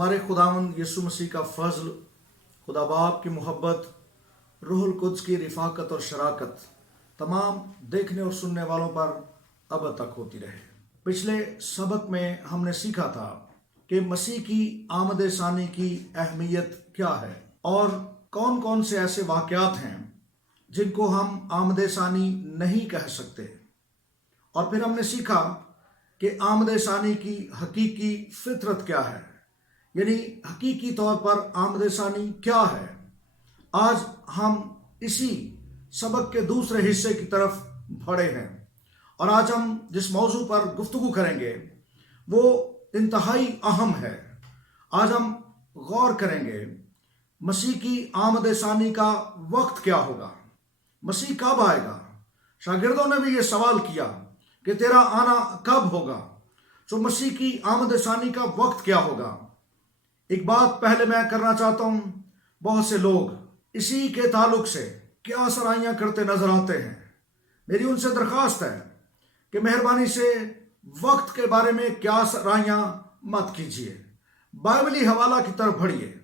हमारे खुदावंद यीशु मसीह का फजल, खुदा बाप की मोहब्बत, रूहुल कुद्स की रिफाकत और शराकत तमाम देखने और सुनने वालों पर अब तक होती रहे। पिछले सबक में हमने सीखा था कि मसीह की आमद सानी की अहमियत क्या है और कौन कौन से ऐसे वाक़यात हैं जिनको हम आमद सानी नहीं कह सकते। और फिर हमने सीखा कि आमद सानी की हकीकी फितरत क्या है, यानी हकीकी तौर पर आमद सानी क्या है। आज हम इसी सबक के दूसरे हिस्से की तरफ बढ़े हैं और आज हम जिस मौजू पर गुफ्तगू करेंगे वो इंतहाई अहम है। आज हम गौर करेंगे मसीह की आमद सानी का वक्त क्या होगा, मसीह कब आएगा। शागिर्दों ने भी ये सवाल किया कि तेरा आना कब होगा, तो मसीह की आमद सानी का वक्त क्या होगा। एक बात पहले मैं करना चाहता हूँ, बहुत से लोग इसी के ताल्लुक से क्या सराहियाँ करते नजर आते हैं। मेरी उनसे दरख्वास्त है कि मेहरबानी से वक्त के बारे में क्या सराहियाँ मत कीजिए। बाइबली हवाला की तरफ बढ़िए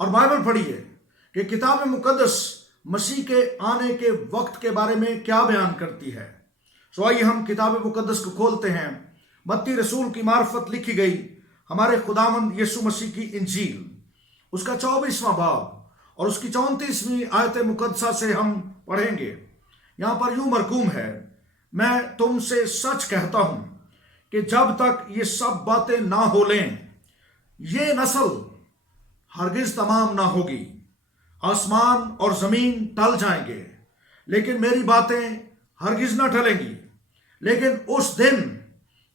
और बाइबल पढ़िए कि किताब मुकद्दस मसीह के आने के वक्त के बारे में क्या बयान करती है। सो आइए हम किताब मुकद्दस को खोलते हैं। मत्ती रसूल की मार्फत लिखी गई हमारे खुदावंद यीशु मसीह की इंजील, उसका 24वां बाब और उसकी 34वीं आयत मुकद्दसा से हम पढ़ेंगे। यहाँ पर यूं मरकूम है, मैं तुमसे सच कहता हूँ कि जब तक ये सब बातें ना हो लें, ये नस्ल हरगिज तमाम ना होगी। आसमान और जमीन टल जाएंगे लेकिन मेरी बातें हरगिज ना टलेंगी। लेकिन उस दिन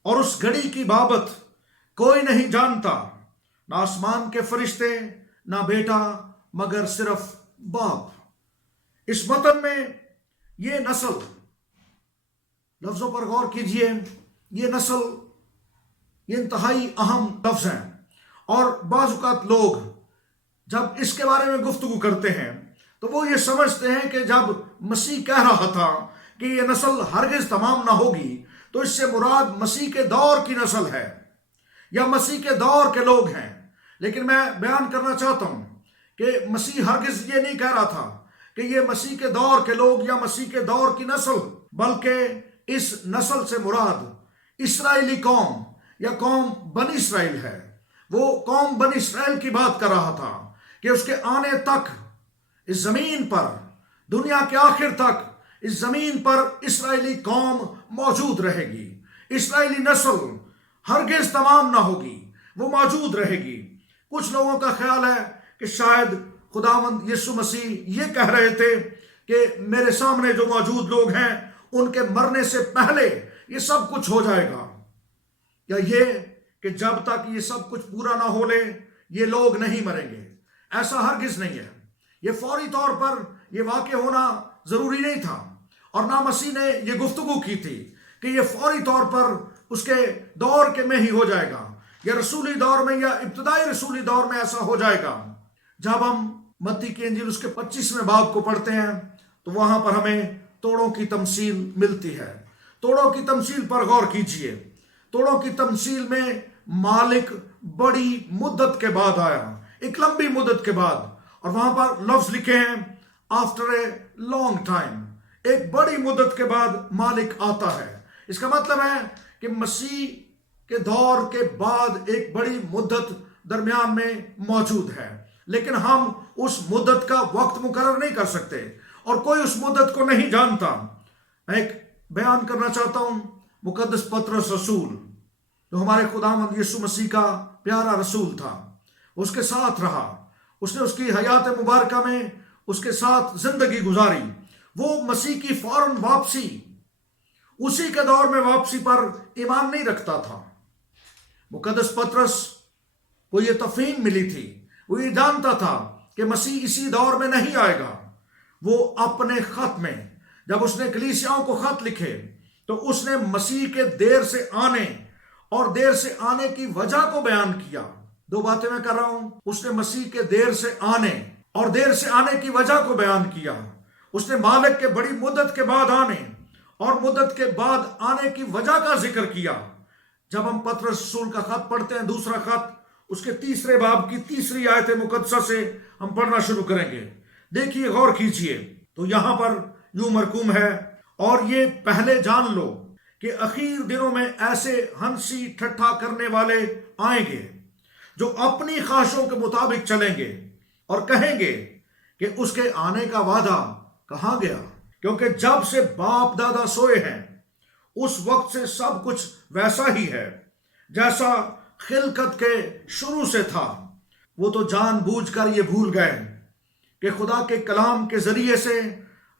और उस घड़ी की बाबत कोई नहीं जानता, ना आसमान के फरिश्ते, ना बेटा, मगर सिर्फ बाप। इस वतन में ये नस्ल, लफ्जों पर गौर कीजिए, ये नस्ल, ये इंतहाई अहम लफ्ज हैं। और बाज़ लोग जब इसके बारे में गुफ्तगू करते हैं तो वो ये समझते हैं कि जब मसीह कह रहा था कि ये नस्ल हरगिज तमाम ना होगी, तो इससे मुराद मसीह के दौर की नस्ल है या मसीह के दौर के लोग हैं। लेकिन मैं बयान करना चाहता हूं कि मसीह हरगिज ये नहीं कह रहा था कि ये मसीह के दौर के लोग या मसीह के दौर की नस्ल, बल्कि इस नस्ल से मुराद इस्राएली कौम या कौम बनी इसराइल है। वो कौम बनी इसराइल की बात कर रहा था कि उसके आने तक इस जमीन पर, दुनिया के आखिर तक इस जमीन पर इस्राएली कौम मौजूद रहेगी। इस्राएली नस्ल हरगिज तमाम ना होगी, वो मौजूद रहेगी। कुछ लोगों का ख्याल है कि शायद खुदावंद यीशु मसीह ये कह रहे थे कि मेरे सामने जो मौजूद लोग हैं उनके मरने से पहले ये सब कुछ हो जाएगा, या ये कि जब तक ये सब कुछ पूरा ना हो ले ये लोग नहीं मरेंगे। ऐसा हरगिज नहीं है। ये फौरी तौर पर ये वाक़या होना जरूरी नहीं था और ना मसीह ने ये गुफ्तगू की थी कि ये फौरी तौर पर उसके दौर के में ही हो जाएगा या रसूली दौर में या इब्तदाई रसूली दौर में ऐसा हो जाएगा। जब हम मत्ती की इंजील उसके 25वें बाब को पढ़ते हैं तो वहां पर हमें तोड़ों की तमसील मिलती है। तोड़ों की तमसील पर गौर कीजिए। तोड़ों की तमसील में मालिक बड़ी मुद्दत के बाद आया, एक लंबी मुद्दत के बाद, और वहां पर लफ्ज लिखे हैं आफ्टर ए लॉन्ग टाइम, एक बड़ी मुद्दत के बाद मालिक आता है। इसका मतलब है कि मसीह के दौर के बाद एक बड़ी मुद्दत दरमियान में मौजूद है, लेकिन हम उस मुद्दत का वक्त मुकर्रर नहीं कर सकते और कोई उस मुद्दत को नहीं जानता। मैं एक बयान करना चाहता हूं। मुकद्दस पतरस रसूल, जो हमारे खुदावंद यीशु मसीह का प्यारा रसूल था, उसके साथ रहा, उसने उसकी हयात मुबारका में उसके साथ जिंदगी गुजारी। वो मसीह की फौरन वापसी, उसी के दौर में वापसी पर ईमान नहीं रखता था। मुकद्दस पतरस को ये तफहीम मिली थी, वो ये जानता था कि मसीह इसी दौर में नहीं आएगा। वो अपने खत में जब उसने कलीसियाओं को खत लिखे तो उसने मसीह के देर से आने और देर से आने की वजह को बयान किया। दो बातें मैं कर रहा हूं। उसने मसीह के देर से आने और देर से आने की वजह को बयान किया। उसने मालिक के बड़ी मुद्दत के बाद आने और मुद्दत के बाद आने की वजह का जिक्र किया। जब हम पतरस रसूल का खत पढ़ते हैं, दूसरा खत اس کے 3 باب کی 3 آیت مقدسہ سے ہم پڑھنا شروع کریں گے۔ دیکھیے، غور کیجئے، تو یہاں پر یوں مرقوم ہے، اور یہ پہلے جان لو کہ اخیر دنوں میں ایسے ہنسی ٹھٹھا کرنے والے آئیں گے جو اپنی خواہشوں کے مطابق چلیں گے اور کہیں گے کہ اس کے آنے کا وعدہ کہاں گیا، کیونکہ جب سے باپ دادا سوئے ہیں اس وقت سے سب کچھ ویسا ہی ہے جیسا خلقت کے شروع سے تھا۔ وہ تو جان بوجھ کر یہ بھول گئے کہ خدا کے کلام کے ذریعے سے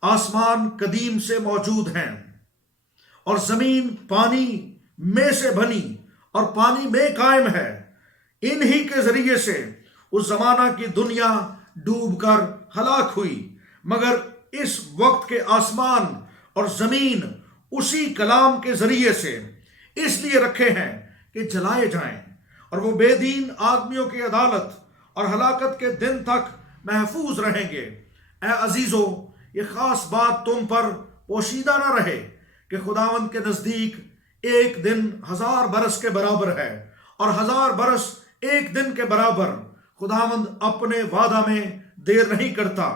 آسمان قدیم سے موجود ہیں اور زمین پانی میں سے بنی اور پانی میں قائم ہے۔ انہی کے ذریعے سے اس زمانہ کی دنیا ڈوب کر ہلاک ہوئی، مگر اس وقت کے آسمان اور زمین اسی کلام کے ذریعے سے اس لیے رکھے ہیں کہ جلائے جائیں، اور وہ بے دین آدمیوں کی عدالت اور ہلاکت کے دن تک محفوظ رہیں گے۔ اے عزیزو، یہ خاص بات تم پر پوشیدہ نہ رہے کہ خداوند کے نزدیک ایک دن 1000 برس کے برابر ہے، اور 1000 برس ایک دن کے برابر۔ خداوند اپنے وعدہ میں دیر نہیں کرتا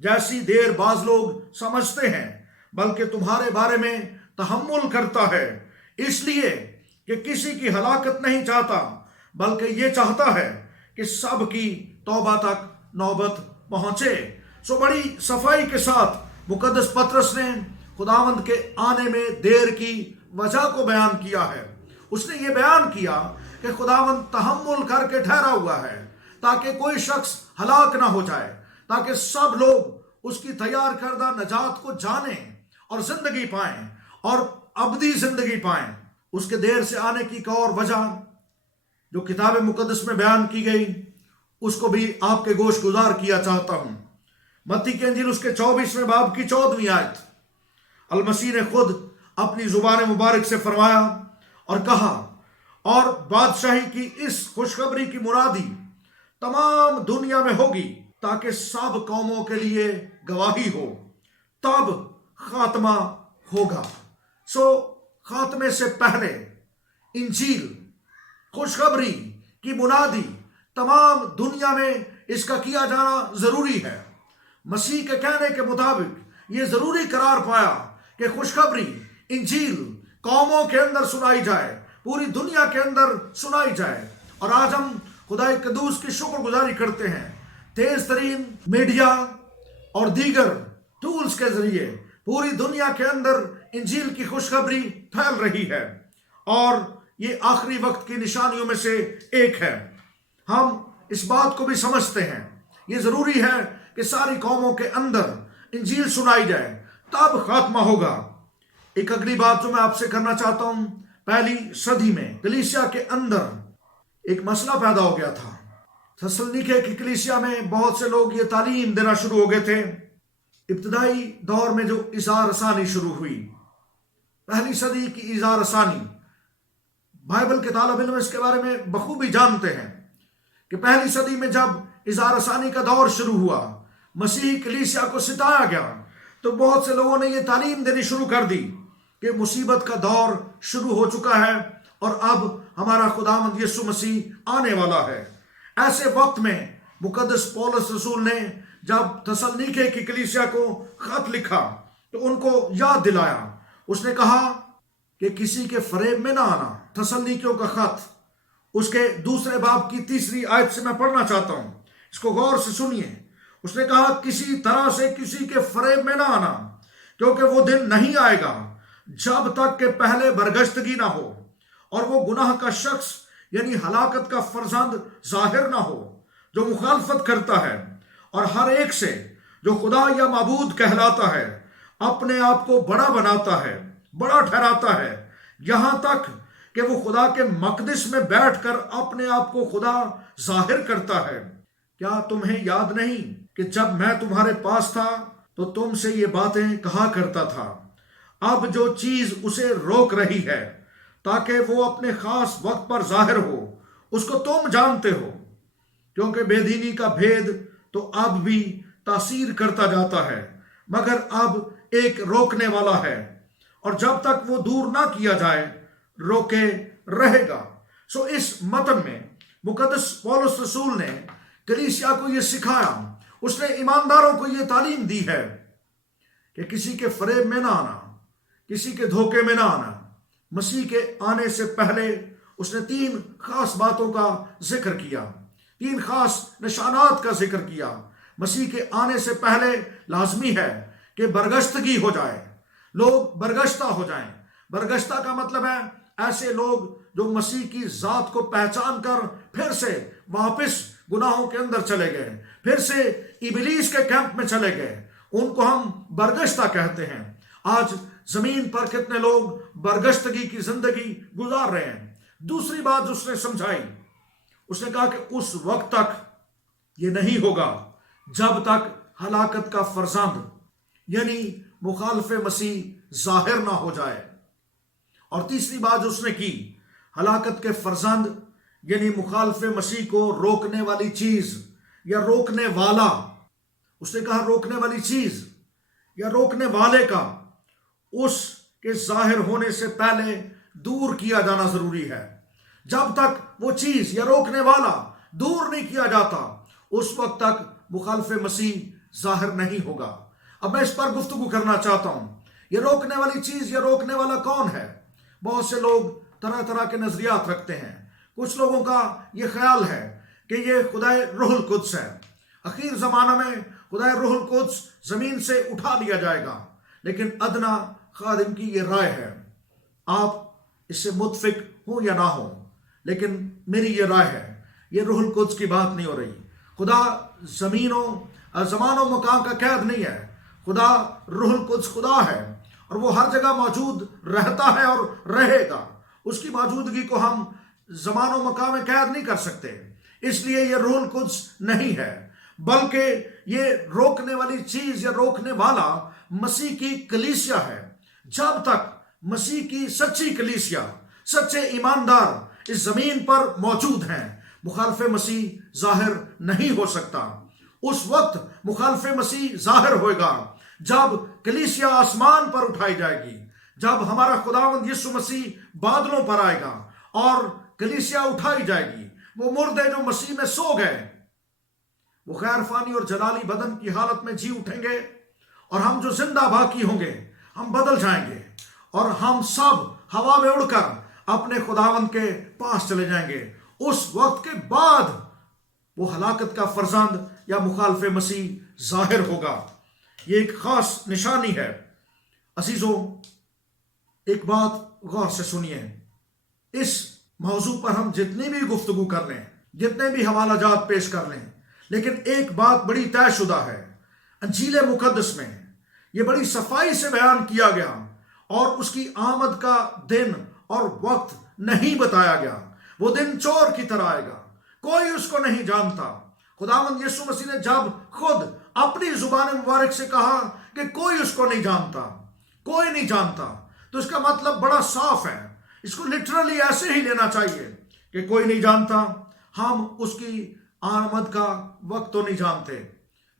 جیسی دیر بعض لوگ سمجھتے ہیں، بلکہ تمہارے بارے میں تحمل کرتا ہے، اس لیے کہ کسی کی ہلاکت نہیں چاہتا، بلکہ یہ چاہتا ہے کہ سب کی توبہ تک نوبت پہنچے۔ سو بڑی صفائی کے ساتھ مقدس پطرس نے خداوند کے آنے میں دیر کی وجہ کو بیان کیا ہے۔ اس نے یہ بیان کیا کہ خداوند تحمل کر کے ٹھہرا ہوا ہے تاکہ کوئی شخص ہلاک نہ ہو جائے، تاکہ سب لوگ اس کی تیار کردہ نجات کو جانیں اور زندگی پائیں اور ابدی زندگی پائیں۔ اس کے دیر سے آنے کی ایک اور وجہ جو کتاب مقدس میں بیان کی گئی، اس کو بھی آپ کے گوش گزار کیا چاہتا ہوں۔ متی کی انجیل اس کے 24 باب کی 14 آیت، المسیح نے خود اپنی زبان مبارک سے فرمایا اور کہا، اور بادشاہی کی اس خوشخبری کی مرادی تمام دنیا میں ہوگی تاکہ سب قوموں کے لیے گواہی ہو، تب خاتمہ ہوگا۔ سو خاتمے سے پہلے انجیل خوشخبری کی منادی تمام دنیا میں اس کا کیا جانا ضروری ہے۔ مسیح کے کہنے کے مطابق یہ ضروری قرار پایا کہ خوشخبری انجیل قوموں کے اندر سنائی جائے، پوری دنیا کے اندر سنائی جائے۔ اور آج ہم خدا قدوس کی شکر گزاری کرتے ہیں، تیز ترین میڈیا اور دیگر ٹولز کے ذریعے پوری دنیا کے اندر انجیل کی خوشخبری پھیل رہی ہے، اور یہ آخری وقت کی نشانیوں میں سے ایک ہے۔ ہم اس بات کو بھی سمجھتے ہیں، یہ ضروری ہے کہ ساری قوموں کے اندر انجیل سنائی جائے، تب خاتمہ ہوگا۔ ایک اگلی بات جو میں آپ سے کرنا چاہتا ہوں، پہلی صدی میں کلیسیا کے اندر ایک مسئلہ پیدا ہو گیا تھا۔ تھسلنیکے کی کلیسیا میں بہت سے لوگ یہ تعلیم دینا شروع ہو گئے تھے۔ ابتدائی دور میں جو اظہار ثانی شروع ہوئی، پہلی صدی کی اظہار ثانی، بائبل کے طالب علم اس کے بارے میں بخوبی جانتے ہیں کہ پہلی صدی میں جب اظہار ثانی کا دور شروع ہوا، مسیحی کلیسیا کو ستایا گیا، تو بہت سے لوگوں نے یہ تعلیم دینی شروع کر دی کہ مصیبت کا دور شروع ہو چکا ہے اور اب ہمارا خداوند یسوع مسیح آنے والا ہے۔ ایسے وقت میں مقدس پولس رسول نے جب تھسلنیکے کی کلیسیا کو خط لکھا تو ان کو یاد دلایا۔ اس نے کہا کہ کسی کے فریب میں نہ آنا۔ تھسلنیکیوں کا خط اس کے 2 باب کی 3 آیت سے میں پڑھنا چاہتا ہوں، اس کو غور سے سنیے۔ اس نے کہا، کسی طرح سے کسی کے فریب میں نہ آنا، کیونکہ وہ دن نہیں آئے گا جب تک کہ پہلے برگشتگی نہ ہو اور وہ گناہ کا شخص یعنی ہلاکت کا فرزند ظاہر نہ ہو، جو مخالفت کرتا ہے اور ہر ایک سے جو خدا یا معبود کہلاتا ہے اپنے آپ کو بڑا بناتا ہے، بڑا ٹھہراتا ہے، یہاں تک کہ وہ خدا کے مقدس میں بیٹھ کر اپنے آپ کو خدا ظاہر کرتا ہے۔ کیا تمہیں یاد نہیں کہ جب میں تمہارے پاس تھا تو تم سے یہ باتیں کہا کرتا تھا؟ اب جو چیز اسے روک رہی ہے تاکہ وہ اپنے خاص وقت پر ظاہر ہو، اس کو تم جانتے ہو، کیونکہ بے دینی کا بھید تو اب بھی تاثیر کرتا جاتا ہے، مگر اب ایک روکنے والا ہے، اور جب تک وہ دور نہ کیا جائے روکے رہے گا۔ سو اس متن میں मुकद्दस पौलुस रसूल ने कलीसिया को ये सिखाया, उसने ईमानदारों को ये तालीम दी है कि किसी के फरेब में ना आना, किसी के धोखे में ना आना। मसीह के आने से पहले उसने 3 खास बातों का जिक्र किया, 3 खास निशानात का जिक्र किया। मसीह के आने से पहले लाजमी है कि बरगश्तगी हो जाए, लोग बरगश्ता हो जाएं। बरगश्ता का मतलब है ऐसे लोग जो मसीह की जात को पहचान कर फिर से वापस गुनाहों के अंदर चले गए, फिर से इबलीस के कैंप में चले गए, उनको हम बरगश्ता कहते हैं। आज जमीन पर कितने लोग बरगश्तगी की जिंदगी गुजार रहे हैं। दूसरी बात उसने समझाई, उसने कहा कि उस वक्त तक ये नहीं होगा जब तक हलाकत का फरजंद यानी मुखालफे मसीह जाहिर ना हो जाए। और तीसरी बात उसने की, हलाकत के फरजंद यानी मुखालफे मसीह को रोकने वाली चीज या रोकने वाला, उसने कहा रोकने वाली चीज या रोकने वाले का उसके जाहिर होने से पहले दूर किया जाना जरूरी है। जब तक वो चीज या रोकने वाला दूर नहीं किया जाता, उस वक्त तक मुखालफे मसीह जाहिर नहीं होगा। अब मैं इस पर गुफ्तगू करना चाहता हूं, ये रोकने वाली चीज या रोकने वाला कौन है? बहुत से लोग तरह तरह के नजरियात रखते हैं। कुछ लोगों का ये ख्याल है कि ये खुदाए रूहुल कुद्स है, आखिर जमाना में खुदाए रूहुल कुद्स जमीन से उठा लिया जाएगा। लेकिन अदना खादिम की ये राय है, आप इससे मुतफिक हो या ना हो, लेकिन मेरी ये राय है, ये रूहुल कुद्स की बात नहीं हो रही। खुदा जमीनों जमानों मकान का कैद नहीं है। खुदा रूहुल कुद्स खुदा है और वो हर जगह मौजूद रहता है और रहेगा। उसकी मौजूदगी को हम जमानों मकान में कैद नहीं कर सकते, इसलिए ये रूहुल कुद्स नहीं है, बल्कि ये रोकने वाली चीज या रोकने वाला मसीह की कलीसिया है। जब तक मसीह की सच्ची कलीसिया, सच्चे ईमानदार इस जमीन पर मौजूद हैं, मुखालफे मसीह जाहिर नहीं हो सकता। उस वक्त मुखालफे मसीह जाहिर होएगा जब कलीसिया आसमान पर उठाई जाएगी, जब हमारा खुदावंद यीशु मसीह बादलों पर आएगा और कलीसिया उठाई जाएगी। वो मुर्दे जो मसीह में सो गए, वो गैर फानी और जलाली बदन की हालत में जी उठेंगे, और हम जो जिंदा बाकी होंगे हम बदल जाएंगे और हम सब हवा में उड़कर अपने खुदावंद के पास चले जाएंगे। उस वक्त के बाद वो हलाकत का फरजंद या मुखालफे मसीह जाहिर होगा। ये एक खास निशानी है। अजीजों, एक बात गौर से सुनिए, इस मौजू पर हम जितनी भी गुफ्तगू कर लें, जितने भी हवाला जात पेश कर लें, लेकिन एक बात बड़ी तयशुदा है, अंजील मुकद्दस में ये बड़ी सफाई से बयान किया गया और उसकी आमद का दिन और वक्त नहीं बताया गया। वो दिन चोर की तरह आएगा, कोई उसको नहीं जानता। खुदावंद यीशु मसीह ने जब खुद अपनी जुबान मुबारक से कहा कि कोई उसको नहीं जानता, कोई नहीं जानता, तो इसका मतलब बड़ा साफ है। इसको लिटरली ऐसे ही लेना चाहिए कि कोई नहीं जानता। हम उसकी आमद का वक्त तो नहीं जानते,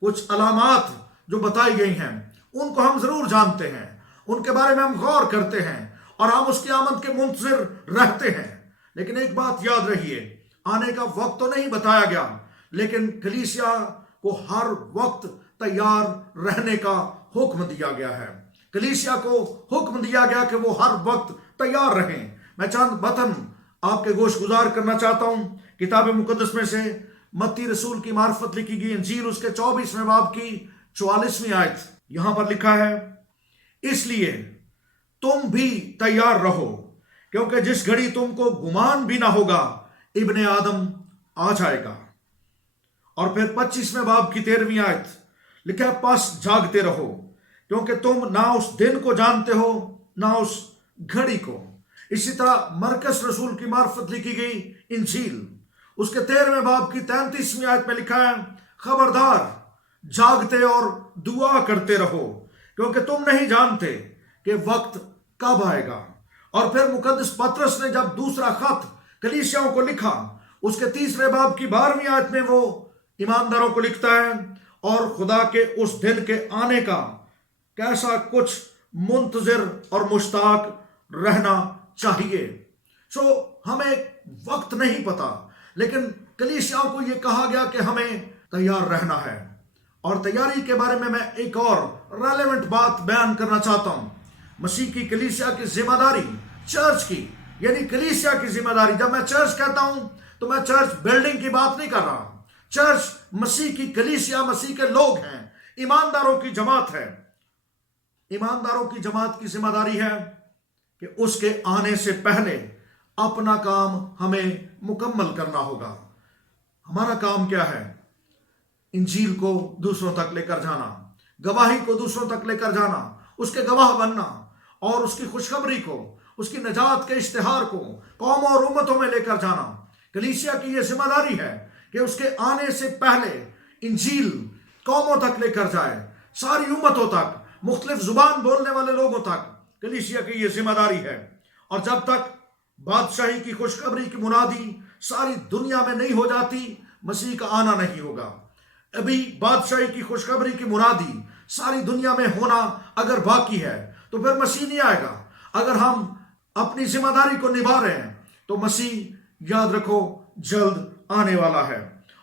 कुछ अलामात जो बताई गई हैं उनको हम जरूर जानते हैं, उनके बारे में हम गौर करते हैं और हम उसकी आमद के मुंतजिर रहते हैं। लेकिन एक बात याद रखिए, आने का वक्त तो नहीं बताया गया, लेकिन कलीसिया को हर वक्त तैयार रहने का हुक्म दिया गया है। कलीसिया को हुक्म दिया गया कि वो हर वक्त तैयार रहें। मैं चंद बतन आपके गोश गुजार करना चाहता हूं किताब मुकद्दस में से। मत्ती रसूल की मार्फत लिखी गई इंजील उसके 24वें बाब की 44वीं आयत, यहां पर लिखा है, इसलिए तुम भी तैयार रहो, क्योंकि जिस घड़ी तुमको गुमान भी ना होगा इब्ने आदम आ जाएगा। और फिर 25वें बाब की 13वीं आयत लिखा है, पास जागते रहो, क्योंकि तुम ना उस दिन को जानते हो ना उस घड़ी को। इसी तरह मरकस रसूल की मार्फत लिखी गई इंजील उसके 13वें बाब की 33वीं आयत में लिखा है, खबरदार जागते और दुआ करते रहो, क्योंकि तुम नहीं जानते कि वक्त कब आएगा। और फिर मुकद्दस पतरस ने जब दूसरा खत कलीसियाओं को लिखा, उसके 3रे बाब की 12वीं आयत में वो ईमानदारों को लिखता है, और खुदा के उस दिन के आने का कैसा कुछ मुंतजिर और मुश्ताक रहना चाहिए। हमें वक्त नहीं पता, لیکن کلیسیاؤں کو یہ کہا گیا کہ ہمیں تیار رہنا ہے۔ اور تیاری کے بارے میں ایک اور ریلیونٹ بات بیان کرنا چاہتا ہوں۔ مسیح کی کلیسیا کی ذمہ داری، چرچ کی یعنی کلیسیا کی ذمہ داری، جب میں چرچ کہتا ہوں تو میں چرچ بلڈنگ کی بات نہیں کر رہا۔ چرچ مسیح کی کلیسیا، مسیح کے لوگ ہیں، ایمانداروں کی جماعت ہے۔ ایمانداروں کی جماعت کی ذمہ داری ہے کہ اس کے آنے سے پہلے اپنا کام ہمیں مکمل کرنا ہوگا۔ ہمارا کام کیا ہے؟ انجیل کو دوسروں تک لے کر جانا، گواہی کو دوسروں تک لے کر جانا، اس کے گواہ بننا، اور اس کی خوشخبری کو، اس کی نجات کے اشتہار کو قوموں اور امتوں میں لے کر جانا۔ کلیسیا کی یہ ذمہ داری ہے کہ اس کے آنے سے پہلے انجیل قوموں تک لے کر جائے، ساری امتوں تک، مختلف زبان بولنے والے لوگوں تک۔ کلیسیا کی یہ ذمہ داری ہے۔ اور جب تک بادشاہی کی خوشخبری کی منادی ساری دنیا میں نہیں ہو جاتی، مسیح کا آنا نہیں ہوگا۔ ابھی بادشاہی کی خوشخبری کی منادی ساری دنیا میں ہونا اگر باقی ہے تو پھر مسیح نہیں آئے گا۔ اگر ہم اپنی ذمہ داری کو نبھا رہے ہیں تو مسیح، یاد رکھو، جلد آنے والا ہے۔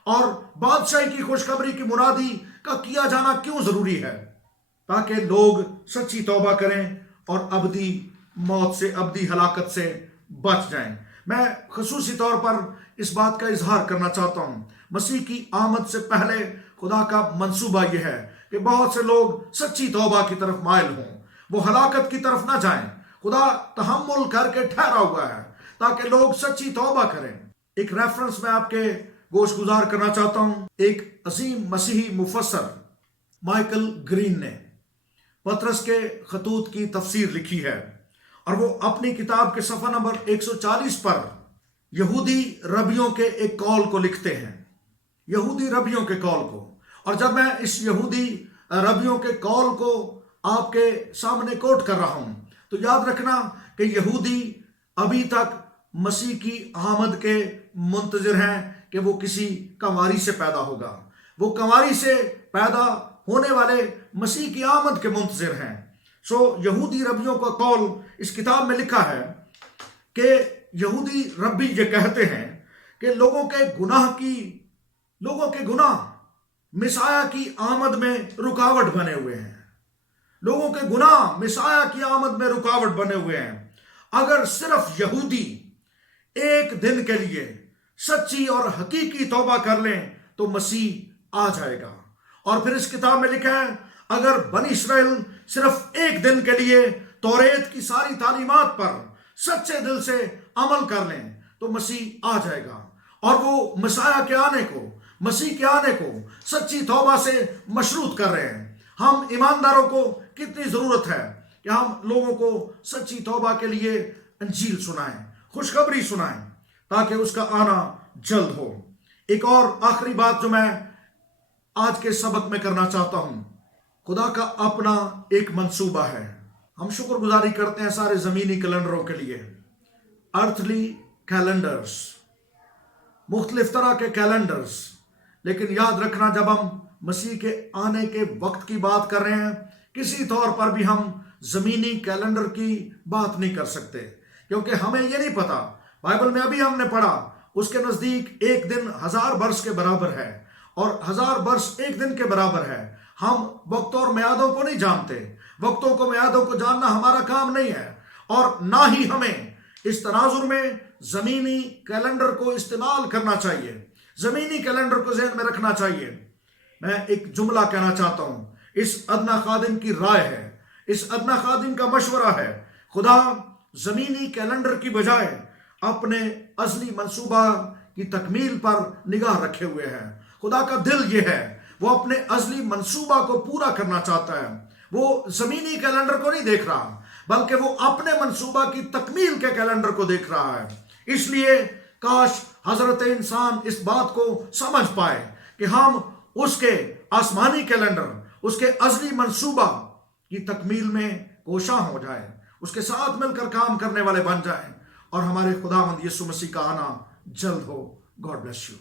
اور بادشاہی کی خوشخبری کی منادی کا کیا جانا کیوں ضروری ہے؟ تاکہ لوگ سچی توبہ کریں اور ابدی موت سے، ابدی ہلاکت سے بچ جائیں۔ میں خصوصی طور پر اس بات کا اظہار کرنا چاہتا ہوں، مسیح کی آمد سے پہلے خدا کا منصوبہ یہ ہے کہ بہت سے لوگ سچی توبہ کی طرف مائل ہوں، وہ ہلاکت کی طرف نہ جائیں۔ خدا تحمل کر کے ٹھہرا ہوا ہے تاکہ لوگ سچی توبہ کریں۔ ایک ریفرنس میں آپ کے گوش گزار کرنا چاہتا ہوں۔ ایک عظیم مسیحی مفسر مائیکل گرین نے پطرس کے خطوط کی تفسیر لکھی ہے، اور وہ اپنی کتاب کے صفحہ نمبر 140 پر یہودی ربیوں کے ایک قول کو لکھتے ہیں، یہودی ربیوں کے قول کو۔ اور جب میں اس یہودی ربیوں کے قول کو آپ کے سامنے کوٹ کر رہا ہوں تو یاد رکھنا کہ یہودی ابھی تک مسیح کی آمد کے منتظر ہیں کہ وہ کسی کنواری سے پیدا ہوگا۔ وہ کنواری سے پیدا ہونے والے مسیح کی آمد کے منتظر ہیں۔ یہودی ربیوں کا قول اس کتاب میں لکھا ہے کہ یہودی ربی یہ کہتے ہیں کہ لوگوں کے گناہ مسیح کی آمد میں رکاوٹ بنے ہوئے ہیں۔ لوگوں کے گناہ مسیح کی آمد میں رکاوٹ بنے ہوئے ہیں۔ اگر صرف یہودی ایک دن کے لیے سچی اور حقیقی توبہ کر لیں تو مسیح آ جائے گا۔ اور پھر اس کتاب میں لکھا ہے اگر بنی اسرائیل صرف ایک دن کے لیے توریت کی ساری تعلیمات پر سچے دل سے عمل کر لیں تو مسیح آ جائے گا۔ اور وہ مسیح کے آنے کو، مسیح کے آنے کو سچی توبہ سے مشروط کر رہے ہیں۔ ہم ایمانداروں کو کتنی ضرورت ہے کہ ہم لوگوں کو سچی توبہ کے لیے انجیل سنائیں، خوشخبری سنائیں، تاکہ اس کا آنا جلد ہو۔ ایک اور آخری بات جو میں آج کے سبق میں کرنا چاہتا ہوں، خدا کا اپنا ایک منصوبہ ہے۔ ہم شکر گزاری کرتے ہیں سارے زمینی کیلنڈروں کے لیے، ارتھلی کیلنڈرز، مختلف طرح کے کیلنڈرز، لیکن یاد رکھنا جب ہم مسیح کے آنے کے وقت کی بات کر رہے ہیں، کسی طور پر بھی ہم زمینی کیلنڈر کی بات نہیں کر سکتے، کیونکہ ہمیں یہ نہیں پتا۔ بائبل میں ابھی ہم نے پڑھا اس کے نزدیک ایک دن 1000 برس کے برابر ہے، اور 1000 برس ایک دن کے برابر ہے۔ ہم وقت اور میعادوں کو نہیں جانتے، وقتوں کو میعادوں کو جاننا ہمارا کام نہیں ہے، اور نہ ہی ہمیں اس تناظر میں زمینی کیلنڈر کو استعمال کرنا چاہیے، زمینی کیلنڈر کو ذہن میں رکھنا چاہیے۔ میں ایک جملہ کہنا چاہتا ہوں، اس ادنا خادم کی رائے ہے، اس ادنا خادم کا مشورہ ہے، خدا زمینی کیلنڈر کی بجائے اپنے اصلی منصوبہ کی تکمیل پر نگاہ رکھے ہوئے ہیں۔ خدا کا دل یہ ہے، وہ اپنے اصلی منصوبہ کو پورا کرنا چاہتا ہے۔ وہ زمینی کیلنڈر کو نہیں دیکھ رہا، بلکہ وہ اپنے منصوبہ کی تکمیل کے کیلنڈر کو دیکھ رہا ہے۔ اس لیے کاش حضرت انسان اس بات کو سمجھ پائے کہ ہم اس کے آسمانی کیلنڈر، اس کے اصلی منصوبہ کی تکمیل میں کوشاں ہو جائیں، اس کے ساتھ مل کر کام کرنے والے بن جائیں، اور ہمارے خداوند یسوع مسیح کا آنا جلد ہو۔ God bless you.